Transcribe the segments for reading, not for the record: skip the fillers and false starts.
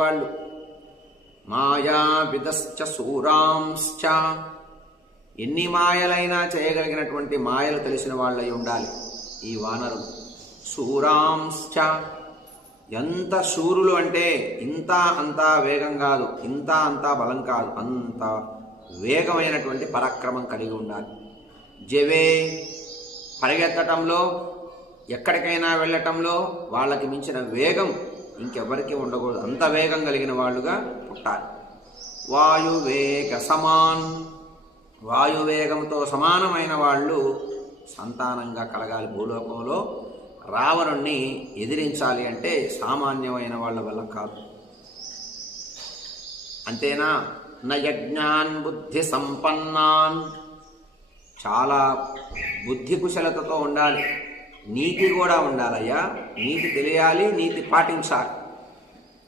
వాళ్ళు మాయావిదశ్చ శూరాంశ్చ, ఎన్ని మాయలైనా చేయగలిగినటువంటి మాయలు తెలిసిన వాళ్ళై ఉండాలి ఈ వానరులు. శూరాంశ్చ, ఎంత శూరులు అంటే ఇంత అంతా వేగం కాదు, ఇంత అంతా బలం కాదు, అంత వేగమైనటువంటి పరాక్రమం కలిగి ఉండాలి. జవే, పరిగెత్తటంలో ఎక్కడికైనా వెళ్ళటంలో వాళ్ళకి మించిన వేగం ఇంకెవరికి ఉండకూడదు, అంత వేగం కలిగిన వాళ్ళుగా పుట్టాలి. వాయువేగ సమాన్, వాయువేగంతో సమానమైన వాళ్ళు సంతానంగా కలగాలి. భూలోకంలో రావణుణ్ణి ఎదిరించాలి అంటే సామాన్యమైన వాళ్ళ వల్ల కాదు. అంతేనా, నయజ్ఞాన్ బుద్ధి సంపన్నాన్, చాలా బుద్ధి కుశలతతో ఉండాలి. నీతి కూడా ఉండాలయ్యా, నీతి తెలియాలి, నీతి పాటించాలి.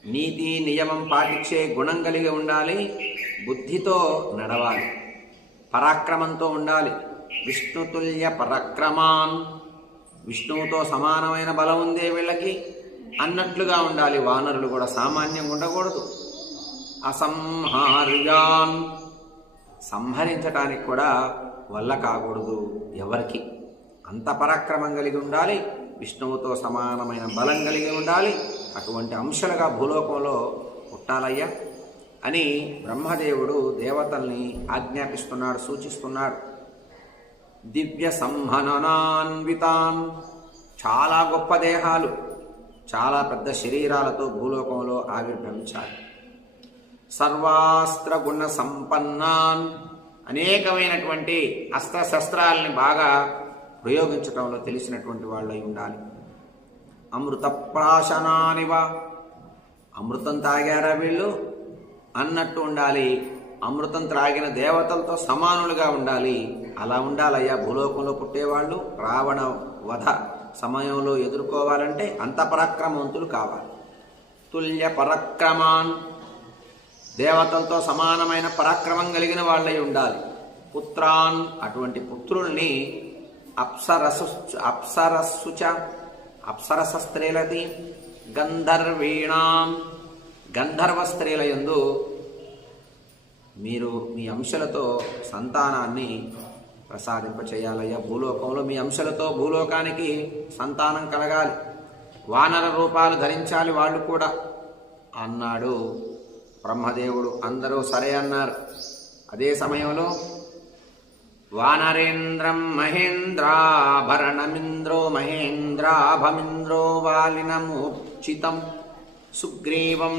నీతి నియమం పాటించే గుణం కలిగి ఉండాలి, బుద్ధితో నడవాలి, పరాక్రమంతో ఉండాలి. విష్ణుతుల్య పరాక్రమాన్, విష్ణువుతో సమానమైన బలం ఉందే వీళ్ళకి అన్నట్లుగా ఉండాలి. వానరులు కూడా సామాన్యంగా ఉండకూడదు. అసంహార్యాన్, సంహరించటానికి కూడా వల్ల కాకూడదు ఎవరికి, అంత పరాక్రమం కలిగి ఉండాలి, విష్ణువుతో సమానమైన బలం కలిగి ఉండాలి. అటువంటి అంశాలుగా భూలోకంలో పుట్టాలయ్యా అని బ్రహ్మదేవుడు దేవతల్ని ఆజ్ఞాపిస్తున్నాడు, సూచిస్తున్నాడు. దివ్య సంహననాన్వితాన్, చాలా గొప్ప దేహాలు, చాలా పెద్ద శరీరాలతో భూలోకంలో ఆవిర్భవించాలి. సర్వాస్త్ర గుణ సంపన్నాన్, అనేకమైనటువంటి అస్త్రశస్త్రాలని బాగా ప్రయోగించడంలో తెలిసినటువంటి వాళ్ళై ఉండాలి. అమృత ప్రాశనానివ, అమృతం తాగారా వీళ్ళు అన్నట్టు ఉండాలి. అమృతం త్రాగిన దేవతలతో సమానులుగా ఉండాలి. అలా ఉండాలయ్యా భూలోకంలో పుట్టేవాళ్ళు. రావణ వధ సమయంలో ఎదుర్కోవాలంటే అంత పరాక్రమవంతులు కావాలి. తుల్య పరాక్రమాన్, దేవతలతో సమానమైన పరాక్రమం కలిగిన వాళ్ళై ఉండాలి. పుత్రాన్, అటువంటి పుత్రుల్ని అప్సరస్సుచ, అప్సరస స్త్రీలది. గంధర్వీణాం, గంధర్వ స్త్రీల యందు మీరు మీ అంశలతో సంతానాన్ని ప్రసాదింపచేయాలయ్యా. భూలోకంలో మీ అంశలతో భూలోకానికి సంతానం కలగాలి, వానర రూపాలు ధరించాలి వాళ్ళు కూడా అన్నాడు బ్రహ్మదేవుడు. అందరూ సరే అన్నారు. అదే సమయంలో వానరేంద్రం మహేంద్రాభరణమింద్రో మహేంద్రాభమింద్రో వాలినమూర్ఛితం సుగ్రీవం